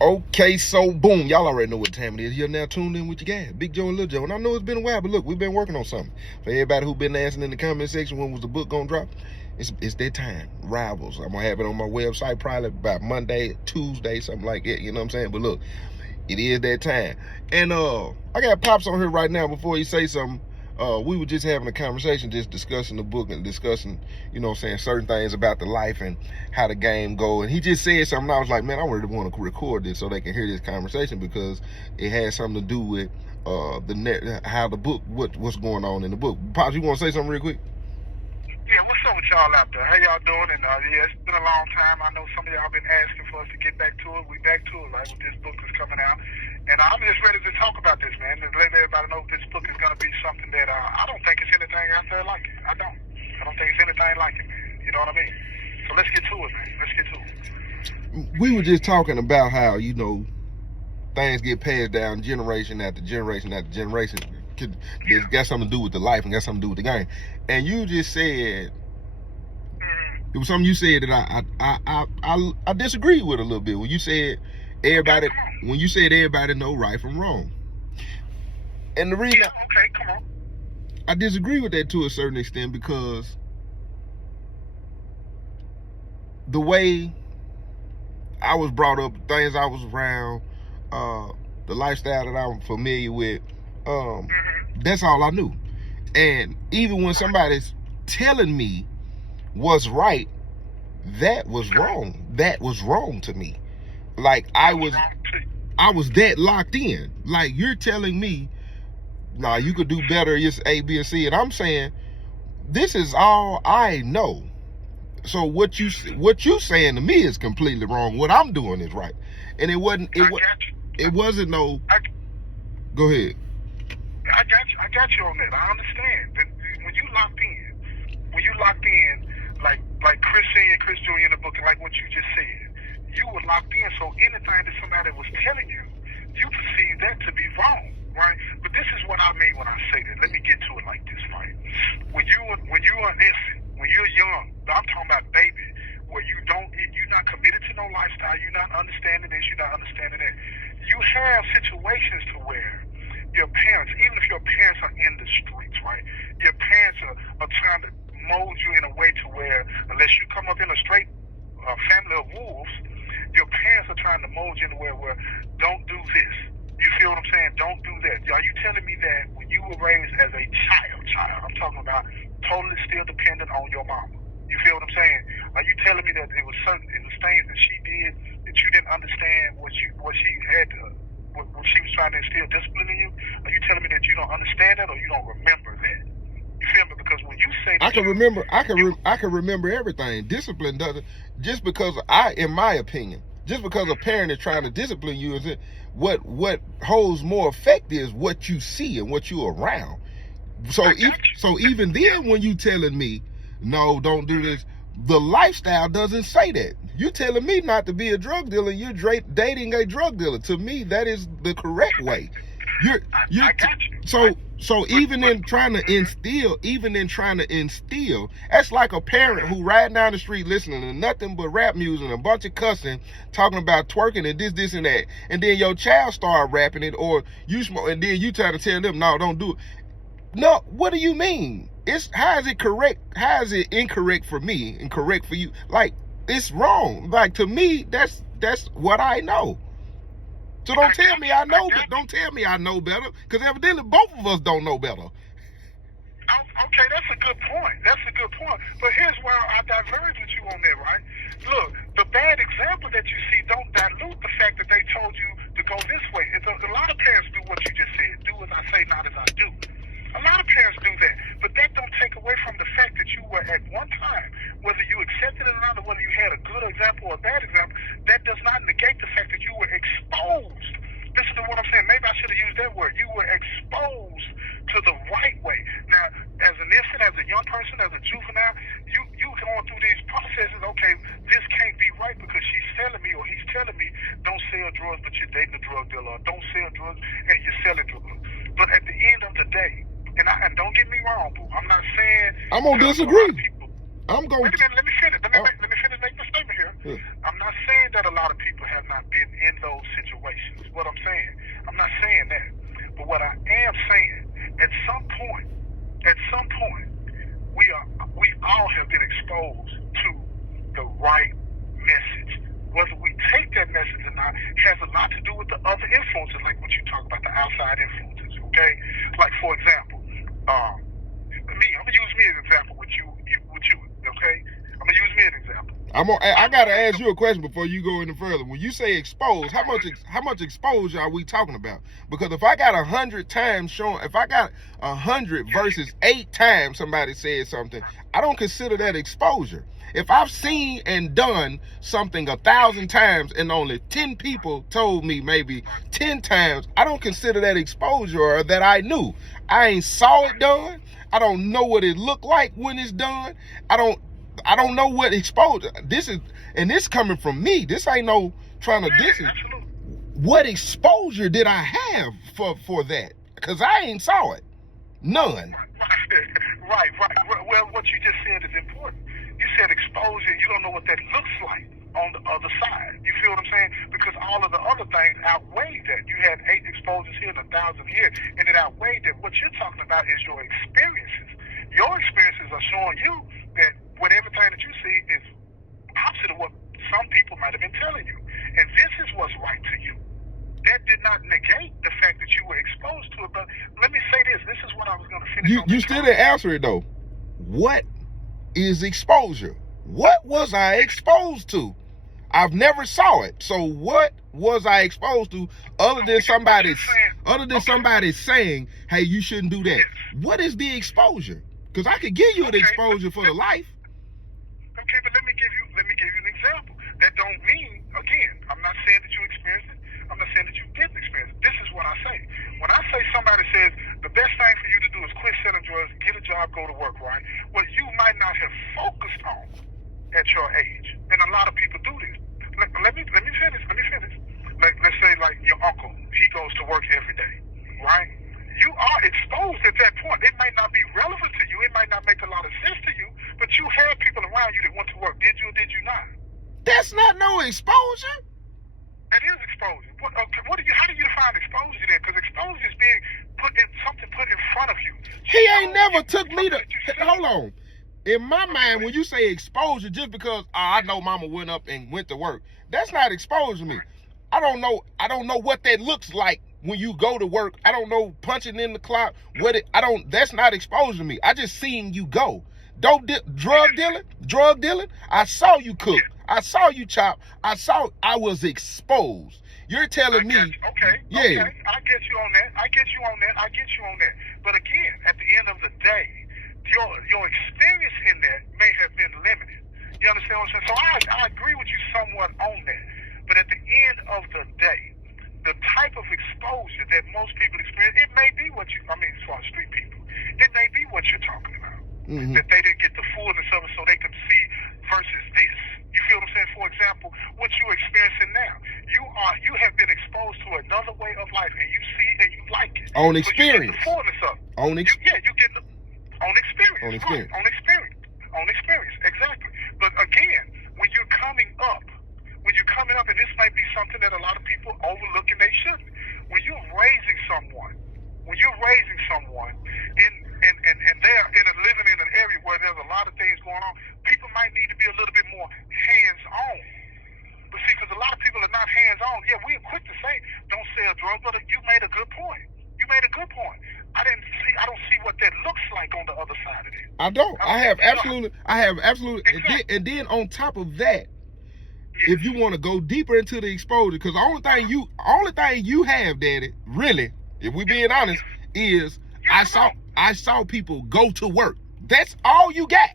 Okay, so boom, y'all already know what time it is. You're now tuned in with your guy, Big Joe and Lil Joe. And I know it's been a while, but look, we've been working on something. For everybody who been asking in the comment section when was the book gonna drop, it's that time. Rivals. I'm gonna have it on my website probably by Monday, Tuesday, something like that. You know what I'm saying? But look, it is that time. And I got Pops on here right now. Before he say something, we were just having a conversation, just discussing the book and discussing, you know what I'm saying, certain things about the life and how the game go. And he just said something. I was like, man, I really want to record this so they can hear this conversation, because it has something to do with how the book, what's going on in the book. Pops, you want to say something real quick? Yeah, what's up with y'all out there? How y'all doing? And yeah, it's been a long time. I know some of y'all been asking for us to get back to it. We back to it, right? With this book is coming out, and I'm just ready to talk about this, man. And let everybody know this book is gonna be something that I don't think it's anything out there like it. I don't think it's anything like it, man. You know what I mean? So let's get to it, man. Let's get to it. We were just talking about how, you know, things get passed down generation after generation after generation. It's got something to do with the life and got something to do with the game. And you just said, it was something you said that I disagree with a little bit. When you said everybody know right from wrong. And the reason come on. I disagree with that to a certain extent, because the way I was brought up, the things I was around, the lifestyle that I'm familiar with, that's all I knew. And even when somebody's telling me what's right, that was wrong. That was wrong to me. Like I was that locked in. Like, you're telling me, nah, you could do better, it's A, B, and C, and I'm saying this is all I know. So what you saying to me is completely wrong. What I'm doing is right. And it wasn't no. Go ahead. I got you on that. I understand. But when you locked in, like Chris Senior, Chris Jr. in the book, and like what you just said, you were locked in. So anything that somebody was telling you, you perceive that to be wrong, right? But this is what I mean when I say that. Let me get to it like this, right? When you're an infant, when you're young, I'm talking about baby, where you're not committed to no lifestyle, you're not understanding this, you're not understanding that. You have situations to where your parents, even if your parents are in the streets, right? Your parents are trying to mold you in a way to where, unless you come up in a straight family of wolves, your parents are trying to mold you in a way where, don't do this. You feel what I'm saying? Don't do that. Are you telling me that when you were raised as a child, I'm talking about totally still dependent on your mama? You feel what I'm saying? Are you telling me that it was things that she did that you didn't understand what she had to, when she was trying to instill discipline in you? Are you telling me that you don't understand that, or you don't remember that? You feel me? Because when you say that, I can remember everything. Discipline doesn't, just because in my opinion, just because a parent is trying to discipline you, is it what holds more effect is what you see and what you're around. So even then, when you telling me, no, don't do this, the lifestyle doesn't say that. You telling me not to be a drug dealer, you're dating a drug dealer. To me, that is the correct way. I got you. So even in trying to instill, that's like a parent who riding down the street listening to nothing but rap music and a bunch of cussing, talking about twerking and this and that, and then your child start rapping it, or you smoke, and then you try to tell them, no, don't do it. No, what do you mean? How is it correct? How is it incorrect for me and correct for you? Like, it's wrong. Like, to me, that's what I know. So don't tell me I know, but don't tell me I know better, because evidently both of us don't know better. Okay, that's a good point. But here's where I diverge with you on that, right? Look, the bad example that you see don't dilute the fact that they told you to go this way. A lot of parents do what you just said. Do as I say, not as I do. A lot of parents do that, but that don't take away from the fact that you were at one time, whether you accepted it or not, or whether you had a good example or a bad example, that does not negate the fact that you were exposed. Listen to what I'm saying. Maybe I should have used that word. You were exposed to the right way. Now, as an infant, as a young person, as a juvenile, you going through these processes. Okay, this can't be right because she's telling me, or he's telling me, don't sell drugs, but you're dating a drug dealer, or don't sell drugs and you're selling drugs. But at the end of the day, and don't get me wrong, boo, I'm not saying I'm gonna disagree. Wait a minute, let me finish. Let me finish making a statement here. I'm not saying that a lot of people have not been in those what I am saying, at some point, we all have been exposed to the right message. Whether we take that message or not has a lot to do with the other influences, like what you talk about, the outside influences, okay? Like, for example, I'm gonna use me as an example with you, okay? I'm gonna use me as an example. I gotta ask you a question before you go any further. When you say exposed, how much exposure are we talking about? Because if I got 100 times showing, if I got 100 versus 8 times somebody said something, I don't consider that exposure. If I've seen and done something 1,000 times and only 10 people told me maybe 10 times, I don't consider that exposure or that I knew. I ain't saw it done. I don't know what it looked like when it's done. I don't know what exposure. This coming from me. This ain't no trying to diss it. What exposure did I have for that? Because I ain't saw it. None. Right. Well, what you just said is important. You said exposure. You don't know what that looks like on the other side. You feel what I'm saying? Because all of the other things outweigh that. You had 8 exposures here and 1,000 here, and it outweighed that. What you're talking about is your experiences. Your experiences are showing you that what everything that you see is opposite of what some people might have been telling you. And this is what's right to you. That did not negate the fact that you were exposed to it. But let me say this. This is what I was going to finish on. You still didn't answer it, though. What is exposure? What was I exposed to? I've never saw it. So what was I exposed to other than somebody saying, hey, you shouldn't do that? What is the exposure? Because I could give you the exposure for the life. Okay, but let me give you an example. That don't mean, again, I'm not saying that you experienced it. I'm not saying that you didn't experience it. This is what I say. When I say somebody says the best thing for you to do is quit selling drugs, get a job, go to work, right? What you might not have focused on at your age, and a lot of people do this. Let me finish. Let's say like your uncle, he goes to work every day, right? You are exposed at that point. It might not be relevant to you. It might not make a lot of sense to you, but you had people around you that went to work. Did you or did you not? That's not no exposure. It is exposure. How do you define exposure then? Because exposure is being put in front of you. He ain't never took me to. Hold on. In my mind, when you say exposure, just because I know mama went up and went to work, that's not exposure to me. I don't know what that looks like when you go to work. I don't know punching in the clock. That's not exposure to me. I just seen you go. Drug dealing. I saw you cook. I saw you chop. I was exposed. You're telling me. Okay. Yeah. Okay. I get you on that. But again, at the end of the day, your experience in that may have been limited. You understand what I'm saying? So I agree with you somewhat on that. But at the end of the day, the type of exposure that most people experience, it may be as far as street people, it may be what you're talking about. Mm-hmm. That they didn't get the fullness of it so they could see versus this. You feel what I'm saying? For example, what you're experiencing now, you have been exposed to another way of life, and you see and you like it. On experience. So you get the fullness of it. On experience. You get the on experience. Right. On experience. Exactly. But again, when you're coming up, and this might be something that a lot of people overlook and they shouldn't. When you're raising someone, and they're living in an area where there's a lot of things going on, people might need to be a little bit more hands-on. But see, because a lot of people are not hands-on. Yeah, we're quick to say, don't sell drugs, but you made a good point. I don't see what that looks like on the other side of it. I don't. I have absolutely. Exactly. And then on top of that, if you want to go deeper into the exposure, because the only thing you have, Daddy, really, if we being honest, is I saw people go to work. That's all you got.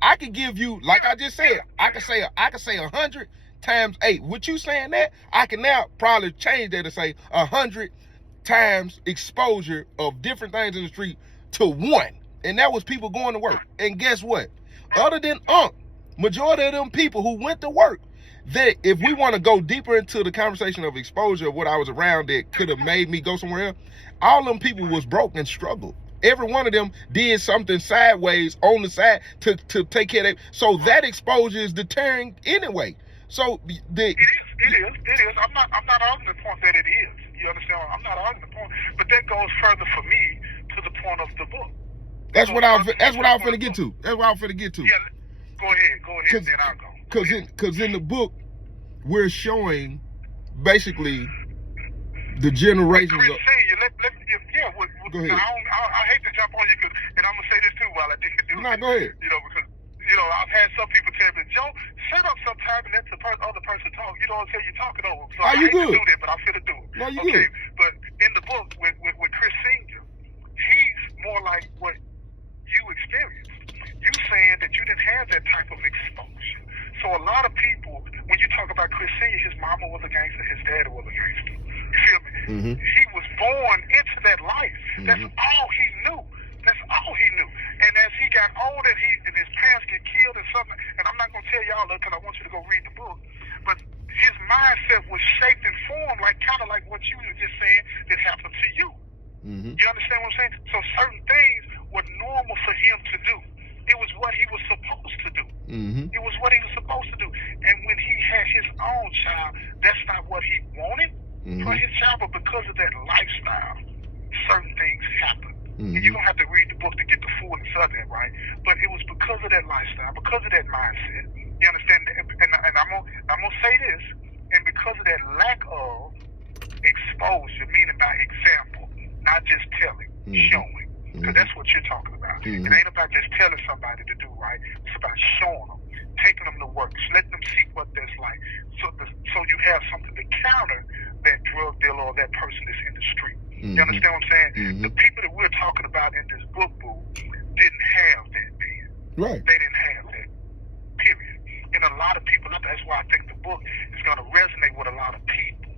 I could give you, like I just said, I could say 100 times 8. With you saying that, I can now probably change that to say 100 times exposure of different things in the street to 1. And that was people going to work. And guess what? Other than majority of them people who went to work, that if we want to go deeper into the conversation of exposure of what I was around that could have made me go somewhere else, all them people was broke and struggled. Every one of them did something sideways on the side to take care of it. So that exposure is deterring anyway. So It is. I'm not arguing the point that it is. You understand? I'm not arguing the point, but that goes further for me to the point of the book. That's what I was finna get to. That's what I was finna get to. Yeah, go ahead, then I'll go. Cause in the book, we're showing basically the generations Chris of. Go ahead. I hate to jump on you, and I'm gonna say this too while I did do No, it. go ahead. Because I've had some people tell me, Joe, shut up sometime and let the other person talk. You don't say you're talking over. So I hate to do that, but I'm finna do it. No, you okay, good. but in the book with Chris Senior, he's more like what you experienced. You saying that you didn't have that type of exposure. So a lot of people, when you talk about Chris Senior, his mama was a gangster, his dad was a gangster. You feel me? Mm-hmm. He was born into that life. Mm-hmm. That's all he knew. That's all he knew. And as he got older, and his parents get killed and something, and I'm not going to tell y'all that because I want you to go read the book, but his mindset was shaped and formed kind of like what you were just saying that happened to you. Mm-hmm. You understand what I'm saying? So certain things were normal for him to do. It was what he was supposed to do. Mm-hmm. It was what he was supposed to do. And when he had his own child, that's not what he wanted for his child, but because of that lifestyle, certain things happened. And you're going to have to read the book to get the fullness of that, right? But it was because of that lifestyle, because of that mindset. You understand? And I'm going to say this, and because of that lack of exposure, meaning by example, not just telling, showing. Because that's what you're talking about. It ain't about just telling somebody to do right. It's about showing them, taking them to work, letting them see what that's like. So you have something to counter that drug dealer or that person that's in the street. You understand what I'm saying? The people that we're talking about in this book, boo, didn't have that then. Right. They didn't have that. Period. And a lot of people, that's why I think the book is going to resonate with a lot of people.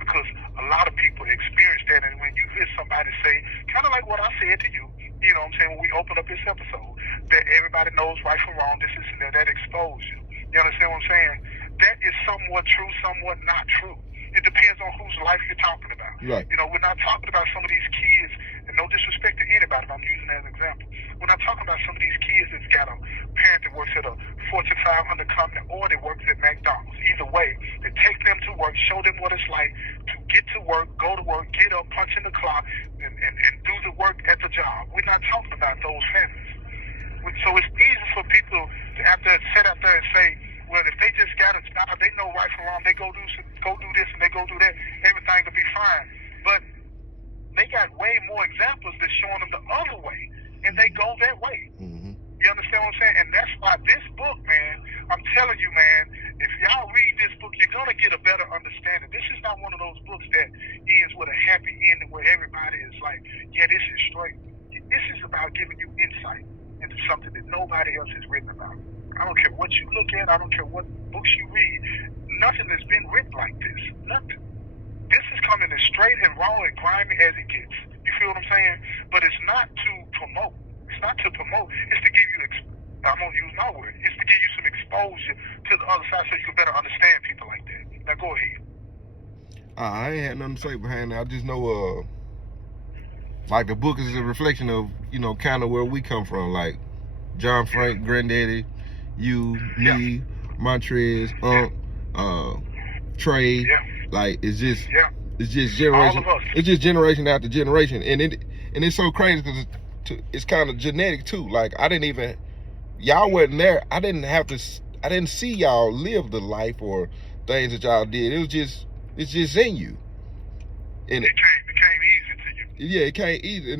Because a lot of people experience that, and when you hear somebody say, kind of like what I said to you, you know what I'm saying, when we open up this episode, that everybody knows right from wrong, this is that exposure. You understand what I'm saying? That is somewhat true, somewhat not true. It depends on whose life you're talking about. Right. We're not talking about some of these kids, and no disrespect to anybody, but I'm using that as an example. We're not talking about some of these kids that's got a parent that works at a Fortune 500 company or that works at McDonald's. Either way, they take them to work, show them what it's like to get to work, go to work, get up, punch in the clock, and do the work at the job. We're not talking about those families. So it's easy for people to have to sit out there and say, well, if they just got a job, they know right from wrong, they go do this and they go do that, everything will be fine. But they got way more examples that's showing them the other way, and they go that way. You understand what I'm saying? And that's why this book, man, I'm telling you, man, if y'all read this book, you're going to get a better understanding. This is not one of those books that ends with a happy ending where everybody is like, yeah, this is straight. This is about giving you insight into something that nobody else has written about. I don't care what you look at. I don't care what books you read. Nothing has been written like this. Nothing. This is coming as straight and raw and grimy as it gets. You feel what I'm saying? But it's not to promote. It's not to promote. It's to give you, I'm going to use my word, it's to give you some exposure to the other side so you can better understand people like that. Now go ahead. I ain't had nothing to say behind that. I just know, like the book is a reflection of, kind of where we come from. Like John Frank, Granddaddy, you, me, Montrez, Trey. Like it's just generation. It's just generation after generation, and it's so crazy because it's kind of genetic too. Like y'all wasn't there. I didn't see y'all live the life or things that y'all did. It's just in you. And it became easy to you. Yeah, it came easy,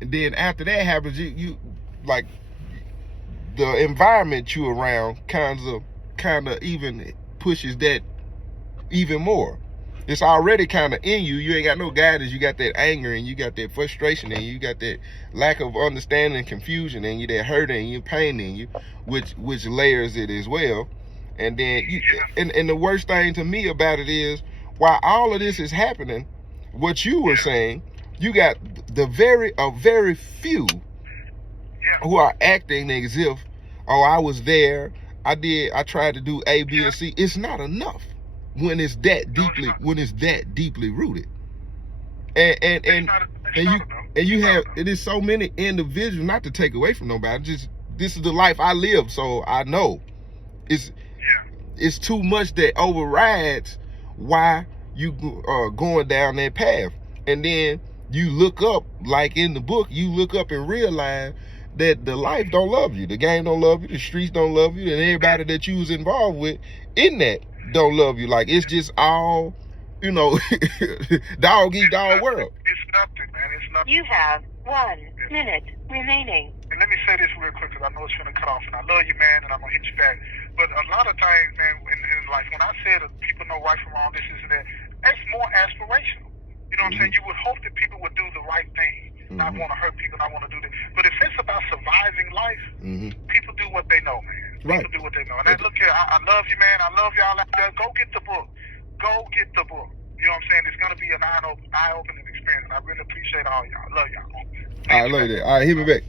and then after that happens, you like the environment you around kind of even pushes that even more. It's already kind of in you. You ain't got no guidance. You got that anger and you got that frustration and you got that lack of understanding and confusion and you, that hurt and you, pain in you, which layers it as well. And then and the worst thing to me about it is, while all of this is happening, what you were saying, you got a very few who are acting as if, oh, I was there, I tried to do A, B, and C. It's not enough when it's that deeply rooted. And you have, it is so many individuals, not to take away from nobody, just this is the life I live, so I know. it's too much that overrides why you going down that path. And then you look up, like in the book, you look up and realize that the life don't love you, the game don't love you, the streets don't love you, and everybody that you was involved with in that don't love you. Like, it's just all, you know, dog eat dog world. It's nothing, man. It's nothing. You have 1 minute remaining. And let me say this real quick, because I know it's going to cut off, and I love you, man, and I'm going to hit you back. But a lot of times, man, in life, when I said people know right from wrong, this and that, that's more aspirational. You know what I'm saying? You would hope that people would do the right thing, not want to hurt people, not want to do that. But if it's about surviving life, people do what they know, man. Right. People do what they know. And look here, I love you, man. I love y'all out there. Go get the book. Go get the book. You know what I'm saying? It's going to be an eye-opening experience, and I really appreciate all y'all. I love y'all. I love that. All right, hit me back.